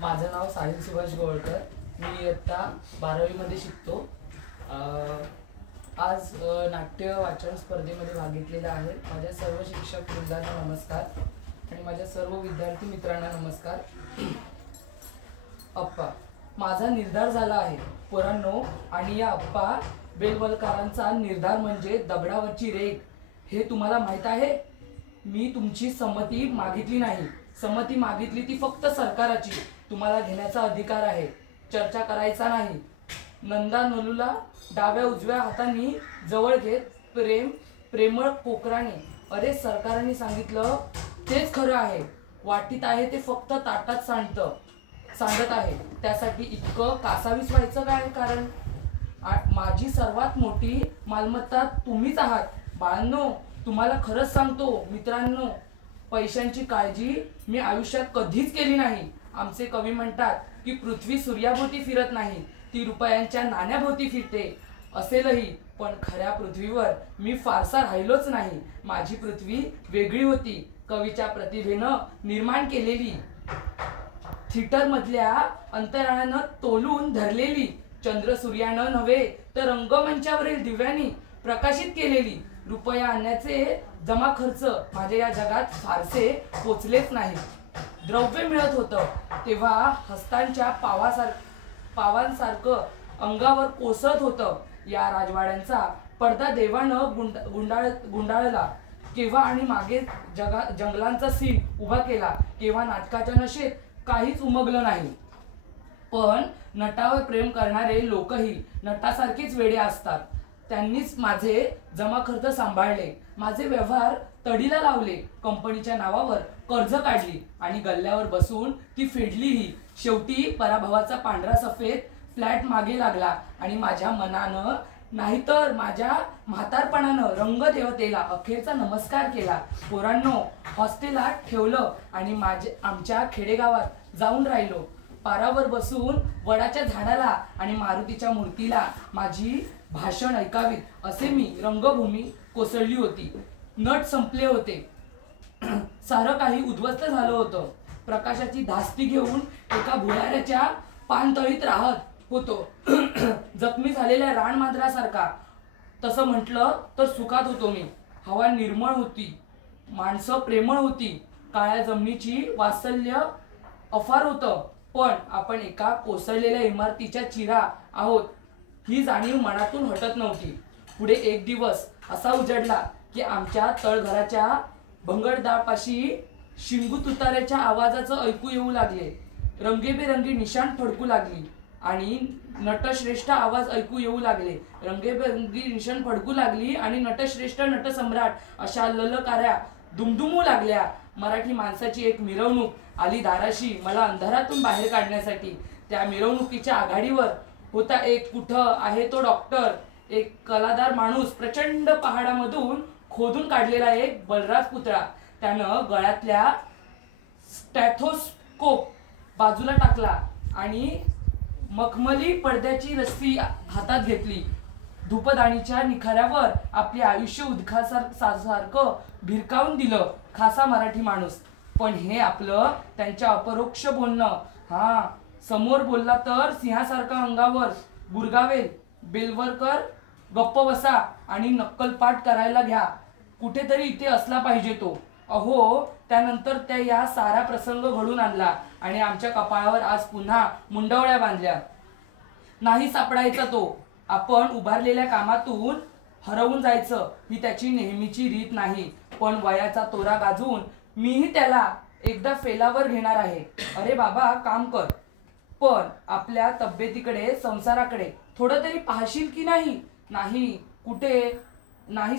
माझं नाव साहिल सुभाष गोळकर. मी इयत्ता 12वी मध्ये शिकतो. आज नाट्य वाचन स्पर्धेमध्ये भाग घेतलेला आहे. माझ्या सर्व शिक्षक वृंदांना नमस्कार आणि माझ्या सर्व विद्यार्थी मित्रांना नमस्कार. अप्पा, माझा निर्धार झाला आहे पोरांनो. आणि या अप्पा बेलवलकरांचा निर्धार म्हणजे दगडावरची रेघ. हे तुम्हाला माहित आहे. मी तुमची संमती मागितली नाही. संमती मागितली ती फक्त सरकाराची. तुम्हाला घेण्याचा अधिकार आहे, चर्चा करायचा नाही. नंदा नलूला डाव्या उजव्या हातांनी जवळ घेत प्रेमळ कोकराने, अरे सरकारने सांगितलं तेच खरं आहे. वाटीत आहे ते फक्त ताटात सांडत आहे. त्यासाठी इतकं कासावीस व्हायचं काय कारण? माझी सर्वात मोठी मालमत्ता तुम्हीच आहात बाळांनो. तुम्हाला खरंच सांगतो मित्रांनो, पैशांची काळजी मी आयुष्यात कधीच केली नाही. आमचे कवी म्हणतात की पृथ्वी सूर्याभोवती फिरत नाही, ती रुपयांच्या नाण्याभोवती फिरते. असेलही, पण खऱ्या पृथ्वीवर मी फारसा राहिलोच नाही. माझी पृथ्वी वेगळी होती, कवीच्या प्रतिभेनं निर्माण केलेली, थिएटर मधल्या अंतराळानं तोलून धरलेली, चंद्र सूर्यानं नव्हे तर रंगमंचावरील दिव्यांनी प्रकाशित केलेली. रुपया आणण्याचे जमा खर्च माझ्या या जगात फारसे पोचलेच नाही. द्रव्य मिळत होतं तेव्हा हस्तांच्या पावांसारखं अंगावर कोसळत होतं. या राजवाड्यांचा पडदा देवानं गुंडाळला केव्हा आणि मागे जंगलांचा सीन उभा केला केव्हा. नाटकाच्या नशेत काहीच उमगलं नाही. पण नटावर प्रेम करणारे लोकही नटासारखेच वेडे असतात. त्यांनीच माझे जमा खर्च सांभाळले, माझे व्यवहार तडीला लावले, कंपनीच्या नावावर कर्ज काढली आणि गल्ल्यावर बसून ती फेडलीही. शेवटी पराभवाचा पांढरा सफेद फ्लॅट मागे लागला आणि माझ्या मनानं नाहीतर माझ्या म्हातारपणानं रंगदेवतेला अखेरचा नमस्कार केला. पोरांनो, हॉस्टेलात ठेवलं आणि आमच्या खेडेगावात जाऊन राहिलो. पारावर बसून वडाच्या झाडाला आणि मारुतीच्या मूर्तीला माझी भाषण ऐकावीत असे मी रंगभूमी कोसळली होती. नट संपले होते, सारं काही उद्ध्वस्त झालं होतं. प्रकाशाची धास्ती घेऊन एका भुयाऱ्याच्या पानतळीत राहत होतो, जखमी झालेल्या रानमांजरासारखा. तसं म्हटलं तर सुखात होतो मी. हवा निर्मळ होती, माणसं प्रेमळ होती, काळ्या जमिनीची वात्सल्य अफार होतं. पण आपण एका कोसळलेल्या इमारतीच्या चिरा आहोत ही जाणीव मनातून हटत नव्हती. पुढे एक दिवस असा उजडला की आमच्या तळघराच्या भंगरदापाशी शिंगू तुताऱ्याच्या आवाजाचं ऐकू येऊ लागले. रंगीबेरंगी निशाण फडकू लागली आणि नटश्रेष्ठ आवाज ऐकू येऊ लागले. रंगीबेरंगी निशाण फडकू लागली आणि नटश्रेष्ठ नटसम्राट अशा ललकाऱ्या दुमदुमू लागल्या. मराठी माणसाची एक मिरवणूक आली दाराशी मला अंधारातून बाहेर काढण्यासाठी. त्या मिरवणुकीच्या आघाडीवर होता एक कुठं आहे तो डॉक्टर, एक कलादार माणूस, प्रचंड पहाडामधून खोदून काढलेला एक बलराज पुतळा. त्यानं गळ्यातल्या स्टॅथोस्कोप बाजूला टाकला आणि मखमली पडद्याची रस्सी हातात घेतली. धूपदाणीच्या निखाऱ्यावर आपले आयुष्य उद्घासारखं भिरकावून दिलं. खासा मराठी माणूस. पण हे आपलं त्यांच्या अपरोक्ष बोलणं. समोर बोलला तर सिंहासारखा अंगावर गुरगावेल. बेलवलकर गप्प बसा आणि नक्कलपाठ करायला घ्या. कुठेतरी इथे असला पाहिजे तो. अहो, त्यानंतर त्या या सारा प्रसंग घडून आणला आणि आमच्या कपाळावर आज पुन्हा मुंडवळ्या बांधल्या. नाही सापडायचा तो. आपण उभारलेल्या कामातून हरवून जायचं ही त्याची नेहमीची रीत नाही. पण वयाचा तोरा गाजवून मीही त्याला एकदा फेलावर घेणार आहे. अरे बाबा, काम कर, पण आपल्या तब्येतीकडे, संसाराकडे थोडं तरी पाहशील की नाही? नाही, कुठे नाही.